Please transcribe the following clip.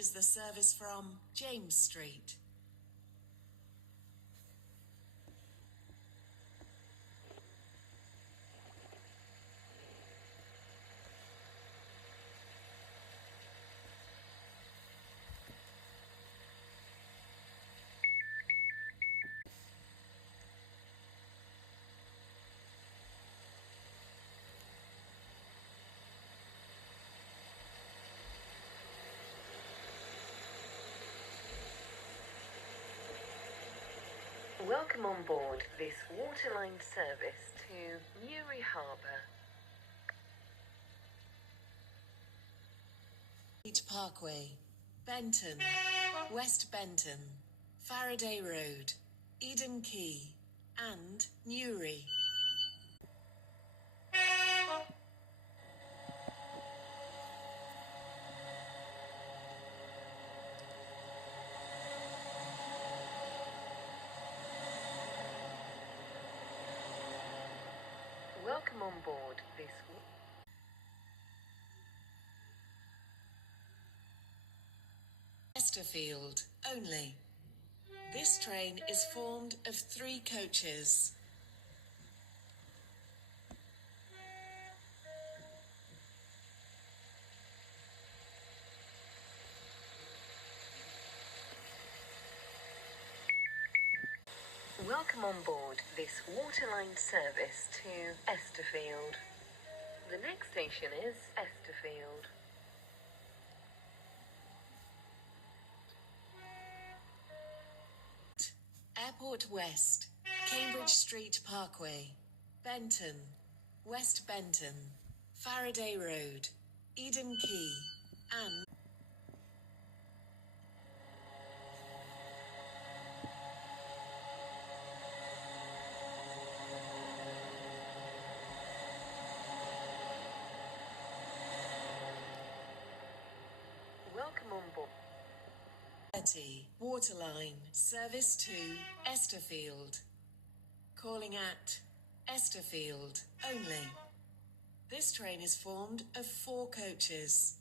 is the service from James Street. Welcome on board this waterline service to Newry Harbour. Street Parkway, Benton, West Benton, Farleigh Road, Eden Quay, and Newry. Welcome on board this Chesterfield only. This train is formed of 3 coaches. Welcome on board this waterline service to Chesterfield. The next station is Chesterfield. Airport West, Cambridge Street Parkway, Benton, West Benton, Farleigh Road, Eden Quay, and Welcome on board. Waterline service to Chesterfield. Calling at Chesterfield only. This train is formed of 4 coaches.